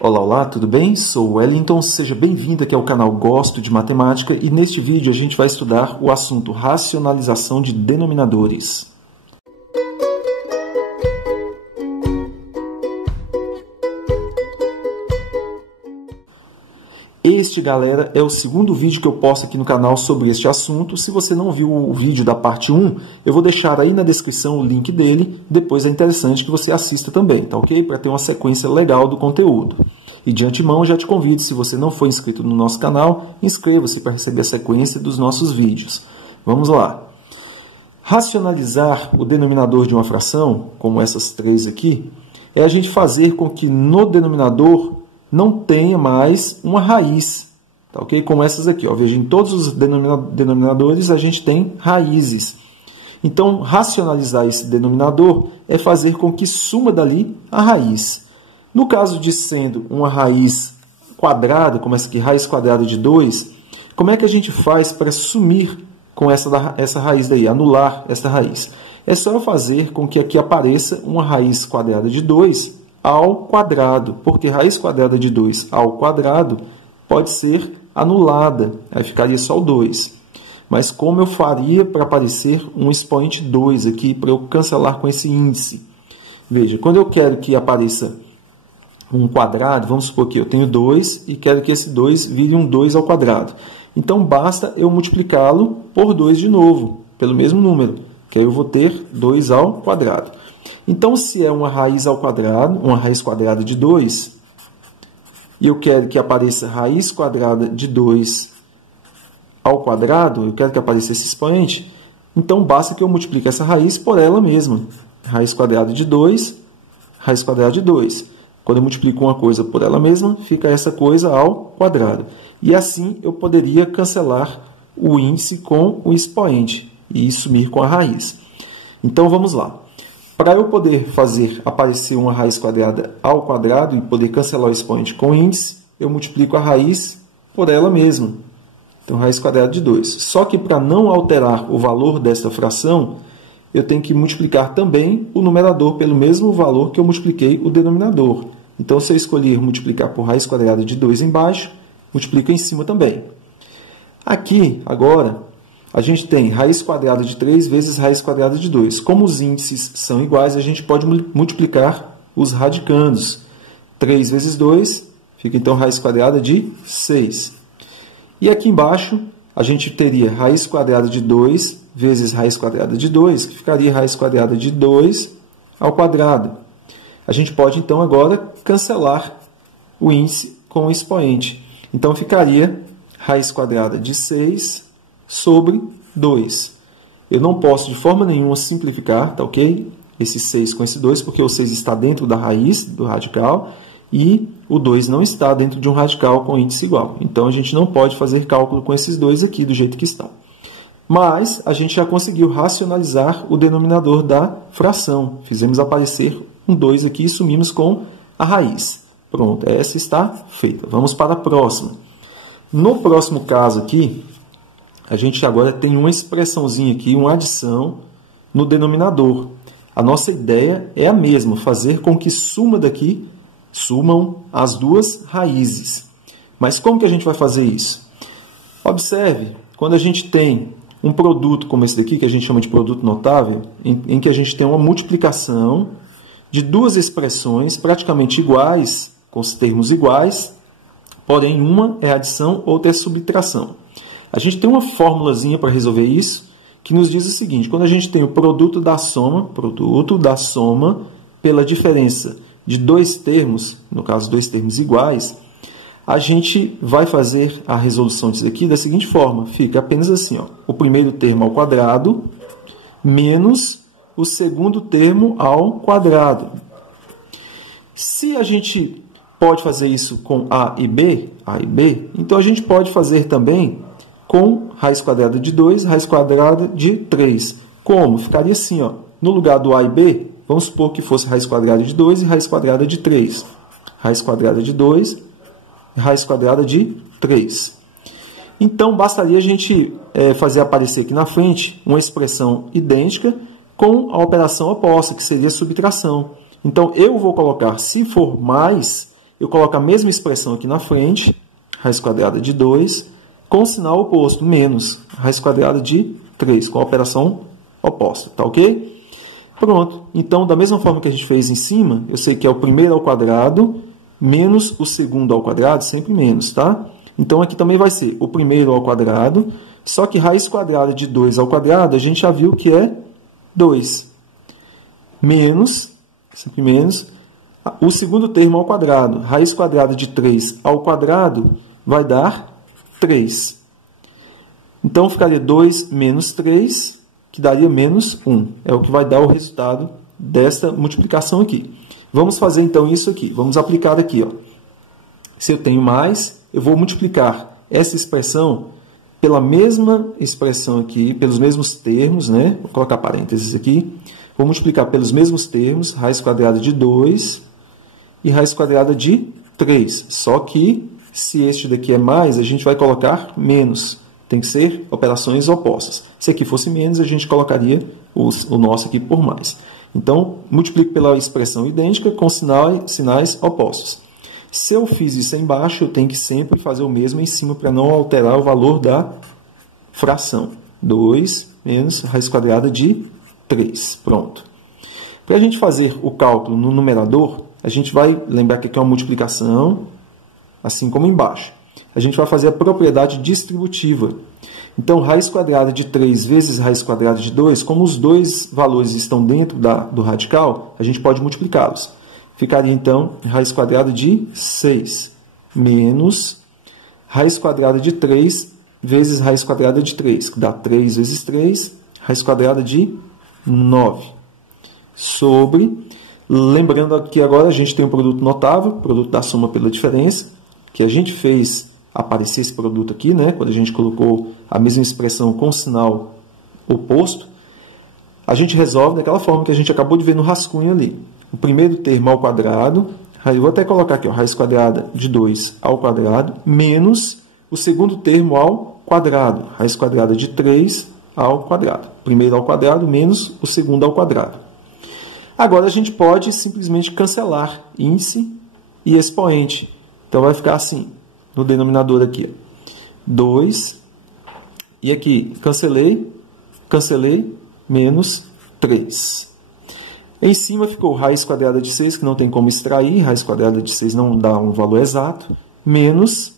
Olá, olá, tudo bem? Sou o Wellington, seja bem-vindo aqui ao canal Gosto de Matemática e neste vídeo a gente vai estudar o assunto racionalização de denominadores. Este, galera, é o segundo vídeo que eu posto aqui no canal sobre este assunto. Se você não viu o vídeo da parte 1, eu vou deixar aí na descrição o link dele. Depois é interessante que você assista também, tá ok? Para ter uma sequência legal do conteúdo. E de antemão, já te convido, se você não for inscrito no nosso canal, inscreva-se para receber a sequência dos nossos vídeos. Vamos lá. Racionalizar o denominador de uma fração, como essas três aqui, é a gente fazer com que no denominador não tenha mais uma raiz, tá ok? Como essas aqui, ó. Veja, em todos os denominadores a gente tem raízes. Então, racionalizar esse denominador é fazer com que suma dali a raiz. No caso de sendo uma raiz quadrada, como essa aqui, raiz quadrada de 2, como é que a gente faz para sumir com essa raiz daí, anular essa raiz? É só fazer com que aqui apareça uma raiz quadrada de 2 ao quadrado, porque raiz quadrada de 2 ao quadrado pode ser anulada, aí ficaria só o 2. Mas como eu faria para aparecer um expoente 2 aqui, para eu cancelar com esse índice? Veja, quando eu quero que apareça um quadrado, vamos supor que eu tenho 2 e quero que esse 2 vire um 2 ao quadrado. Então, basta eu multiplicá-lo por 2 de novo, pelo mesmo número, que aí eu vou ter 2 ao quadrado. Então, se é uma raiz ao quadrado, uma raiz quadrada de 2, e eu quero que apareça raiz quadrada de 2 ao quadrado, eu quero que apareça esse expoente, então basta que eu multiplique essa raiz por ela mesma. Raiz quadrada de 2, raiz quadrada de 2. Quando eu multiplico uma coisa por ela mesma, fica essa coisa ao quadrado. E assim eu poderia cancelar o índice com o expoente e sumir com a raiz. Então, vamos lá. Para eu poder fazer aparecer uma raiz quadrada ao quadrado e poder cancelar o expoente com o índice, eu multiplico a raiz por ela mesma. Então, raiz quadrada de 2. Só que para não alterar o valor dessa fração, eu tenho que multiplicar também o numerador pelo mesmo valor que eu multipliquei o denominador. Então, se eu escolher multiplicar por raiz quadrada de 2 embaixo, multiplico em cima também. Aqui, agora, a gente tem raiz quadrada de 3 vezes raiz quadrada de 2. Como os índices são iguais, a gente pode multiplicar os radicandos. 3 vezes 2 fica, então, raiz quadrada de 6. E aqui embaixo, a gente teria raiz quadrada de 2 vezes raiz quadrada de 2, que ficaria raiz quadrada de 2 ao quadrado. A gente pode, então, agora cancelar o índice com o expoente. Então, ficaria raiz quadrada de 6 sobre 2. Eu não posso, de forma nenhuma, simplificar, tá ok? Esse 6 com esse 2, porque o 6 está dentro da raiz do radical e o 2 não está dentro de um radical com índice igual. Então, a gente não pode fazer cálculo com esses dois aqui, do jeito que estão. Mas a gente já conseguiu racionalizar o denominador da fração. Fizemos aparecer um 2 aqui e sumimos com a raiz. Pronto, essa está feita. Vamos para a próxima. No próximo caso aqui, a gente agora tem uma expressãozinha aqui, uma adição no denominador. A nossa ideia é a mesma, fazer com que sumam as duas raízes. Mas como que a gente vai fazer isso? Observe, quando a gente tem um produto como esse daqui, que a gente chama de produto notável, em que a gente tem uma multiplicação de duas expressões praticamente iguais, com os termos iguais, porém uma é adição, outra é subtração. A gente tem uma formulazinha para resolver isso, que nos diz o seguinte: quando a gente tem o produto da soma pela diferença de dois termos, no caso, dois termos iguais, a gente vai fazer a resolução disso aqui da seguinte forma. Fica apenas assim, ó, o primeiro termo ao quadrado menos o segundo termo ao quadrado. Se a gente pode fazer isso com A e B, então a gente pode fazer também com raiz quadrada de 2, raiz quadrada de 3. Como? Ficaria assim, ó, no lugar do A e B, vamos supor que fosse raiz quadrada de 2 e raiz quadrada de 3. Raiz quadrada de 2 e raiz quadrada de 3. Então, bastaria a gente fazer aparecer aqui na frente uma expressão idêntica com a operação oposta, que seria subtração. Então, eu vou colocar, se for mais, eu coloco a mesma expressão aqui na frente, raiz quadrada de 2, com o sinal oposto, menos raiz quadrada de 3, com a operação oposta, tá ok? Pronto. Então, da mesma forma que a gente fez em cima, eu sei que é o primeiro ao quadrado menos o segundo ao quadrado, sempre menos, tá? Então, aqui também vai ser o primeiro ao quadrado, só que raiz quadrada de 2 ao quadrado, a gente já viu que é 2. Menos, sempre menos, o segundo termo ao quadrado. Raiz quadrada de 3 ao quadrado vai dar 3. Então, ficaria 2 menos 3, que daria menos 1. É o que vai dar o resultado desta multiplicação aqui. Vamos fazer, então, isso aqui. Vamos aplicar aqui. Ó. Se eu tenho mais, eu vou multiplicar essa expressão pela mesma expressão aqui, pelos mesmos termos, né? Vou colocar parênteses aqui. Vou multiplicar pelos mesmos termos, raiz quadrada de 2 e raiz quadrada de 3. Só que, se este daqui é mais, a gente vai colocar menos. Tem que ser operações opostas. Se aqui fosse menos, a gente colocaria o nosso aqui por mais. Então, multiplico pela expressão idêntica com sinais opostos. Se eu fiz isso embaixo, eu tenho que sempre fazer o mesmo em cima para não alterar o valor da fração. 2 menos raiz quadrada de 3. Pronto. Para a gente fazer o cálculo no numerador, a gente vai lembrar que aqui é uma multiplicação, assim como embaixo. A gente vai fazer a propriedade distributiva. Então, raiz quadrada de 3 vezes raiz quadrada de 2, como os dois valores estão dentro do radical, a gente pode multiplicá-los. Ficaria, então, raiz quadrada de 6 menos raiz quadrada de 3 vezes raiz quadrada de 3, que dá 3 vezes 3, raiz quadrada de 9. Sobre, lembrando que agora a gente tem um produto notável, produto da soma pela diferença, que a gente fez aparecer esse produto aqui, né? Quando a gente colocou a mesma expressão com sinal oposto, a gente resolve daquela forma que a gente acabou de ver no rascunho ali. O primeiro termo ao quadrado, eu vou até colocar aqui, ó, raiz quadrada de 2 ao quadrado, menos o segundo termo ao quadrado, raiz quadrada de 3 ao quadrado. Primeiro ao quadrado menos o segundo ao quadrado. Agora a gente pode simplesmente cancelar índice e expoente. Então vai ficar assim, no denominador aqui, ó, 2, e aqui cancelei, menos 3. Em cima ficou raiz quadrada de 6, que não tem como extrair, raiz quadrada de 6 não dá um valor exato, menos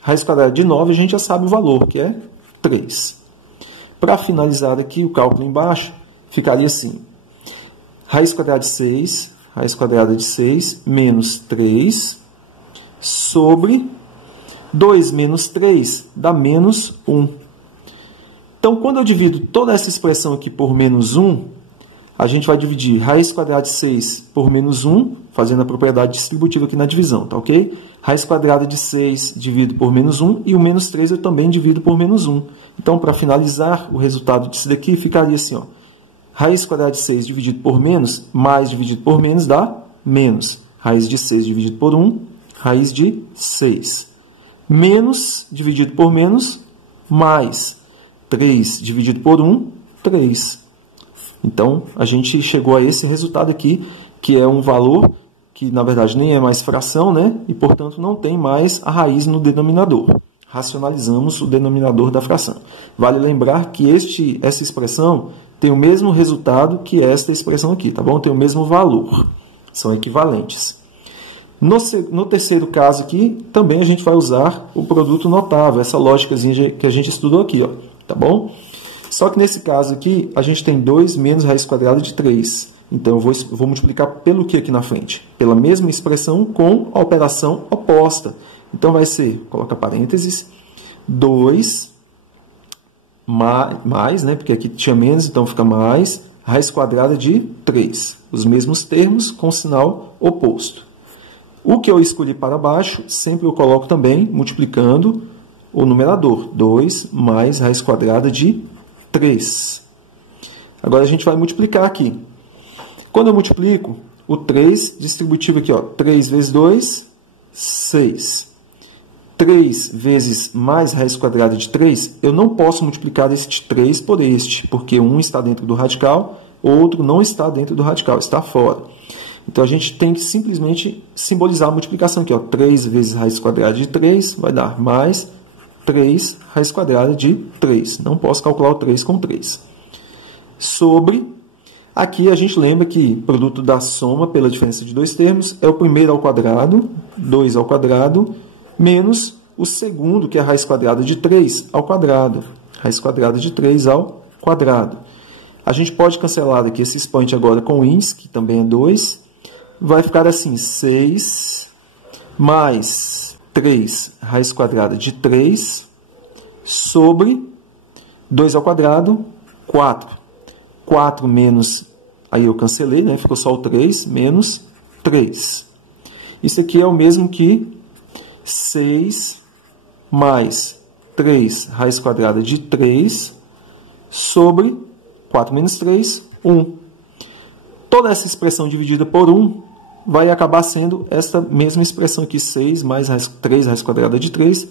raiz quadrada de 9, a gente já sabe o valor, que é 3. Para finalizar aqui o cálculo embaixo, ficaria assim, raiz quadrada de 6, menos 3, sobre 2 menos 3 dá menos 1. Então, quando eu divido toda essa expressão aqui por menos 1, a gente vai dividir raiz quadrada de 6 por menos 1, fazendo a propriedade distributiva aqui na divisão, tá ok? Raiz quadrada de 6 divido por menos 1 e o menos 3 eu também divido por menos 1. Então, para finalizar, o resultado disso daqui ficaria assim, ó. Raiz quadrada de 6 dividido por menos, mais dividido por menos dá menos. Raiz de 6 dividido por 1, raiz de 6. Menos dividido por menos, mais 3 dividido por 1, 3. Então, a gente chegou a esse resultado aqui, que é um valor que, na verdade, nem é mais fração, né? E, portanto, não tem mais a raiz no denominador. Racionalizamos o denominador da fração. Vale lembrar que essa expressão tem o mesmo resultado que esta expressão aqui, tá bom? Tem o mesmo valor. São equivalentes. No terceiro caso aqui, também a gente vai usar o produto notável, essa lógicazinha que a gente estudou aqui, ó, tá bom? Só que nesse caso aqui, a gente tem 2 menos raiz quadrada de 3. Então, eu vou multiplicar pelo que aqui na frente? Pela mesma expressão com a operação oposta. Então, vai ser, coloca parênteses, 2 mais, né? Porque aqui tinha menos, então fica mais, raiz quadrada de 3. Os mesmos termos com sinal oposto. O que eu escolhi para baixo, sempre eu coloco também multiplicando o numerador. 2 mais raiz quadrada de 3. Agora a gente vai multiplicar aqui. Quando eu multiplico, o 3 distributivo aqui, ó, 3 vezes 2, 6. 3 vezes mais raiz quadrada de 3, eu não posso multiplicar este 3 por este, porque um está dentro do radical, outro não está dentro do radical, está fora. Então, a gente tem que simplesmente simbolizar a multiplicação aqui. Ó. 3 vezes raiz quadrada de 3 vai dar mais 3 raiz quadrada de 3. Não posso calcular o 3 com 3. Sobre, aqui a gente lembra que produto da soma pela diferença de dois termos é o primeiro ao quadrado, 2 ao quadrado, menos o segundo, que é a raiz quadrada de 3 ao quadrado. Raiz quadrada de 3 ao quadrado. A gente pode cancelar aqui esse expoente agora com índice, que também é 2. Vai ficar assim, 6 mais 3 raiz quadrada de 3 sobre 2 ao quadrado, 4. 4 menos, aí eu cancelei, né? Ficou só o 3, menos 3. Isso aqui é o mesmo que 6 mais 3 raiz quadrada de 3 sobre 4 menos 3, 1. Toda essa expressão dividida por 1 vai acabar sendo esta mesma expressão aqui, 6 mais 3 raiz quadrada de 3.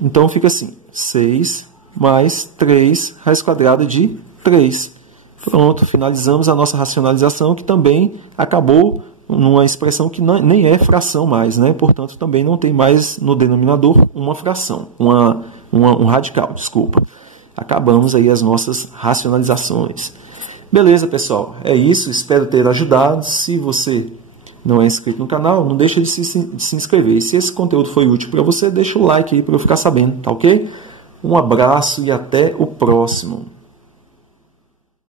Então, fica assim, 6 mais 3 raiz quadrada de 3. Pronto, finalizamos a nossa racionalização, que também acabou numa expressão que nem é fração mais, né? Portanto, também não tem mais no denominador uma fração, um radical, desculpa. Acabamos aí as nossas racionalizações. Beleza, pessoal? É isso, espero ter ajudado. Se você não é inscrito no canal, não deixa de se inscrever. E se esse conteúdo foi útil para você, deixa o like aí para eu ficar sabendo, tá ok? Um abraço e até o próximo.